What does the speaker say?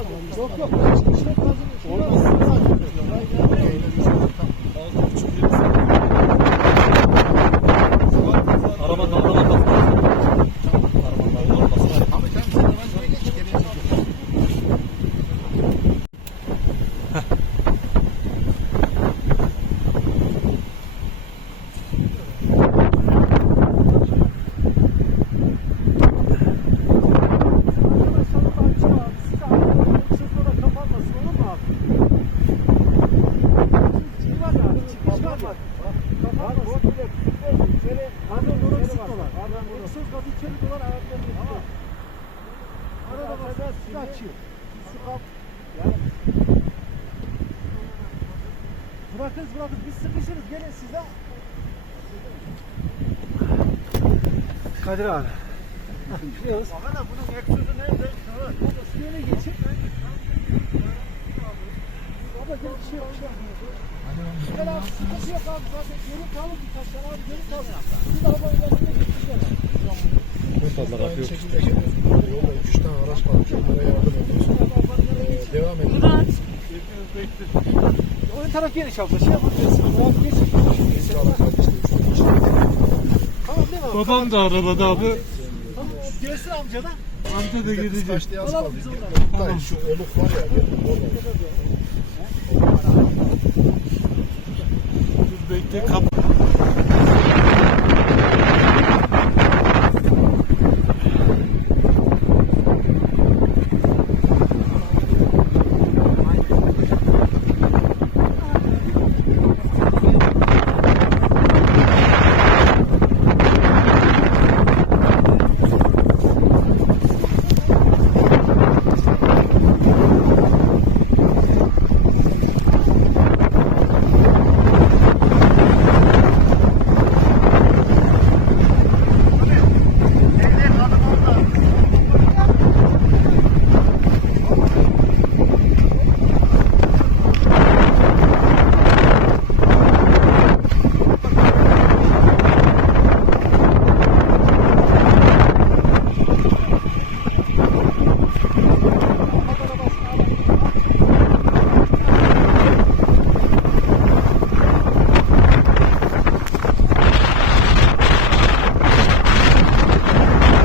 Yok yok. Olmaz. Olmaz. Olmaz. Olmaz. Olmaz. Olmaz. Olmaz. Olmaz. Olmaz. Olmaz. Olmaz. Söz katı içeri dolar ayaklarını Tamam. Arada bak su açıyor. Su kap. Yani. Bırakırız bırakırız. Biz sıkışırız. Gelin siz de. Kadir abi. Biliyoruz. Bakana bunun egzozu nerede? Baba suyunu geçir. Baba gel bir şey olacak. Gel yok abi zaten geri kalın birkaç tane abi geri kalın. Bir daha böyle önüne geçeceğiz. Şekilde geliyoruz. Yolda 2-3 tane araç kalmış. Onlara yardım ediyoruz. Ee, devam ediyoruz. Ön taraf geniş abla şey yapabilirsin. Abi geçin. Tamam değil mi abi? Babam da arabada abi. Tamam gelsin. Amca da Kız gelecek. kaçtı yaz kaldı. şu oluk var ya. orada.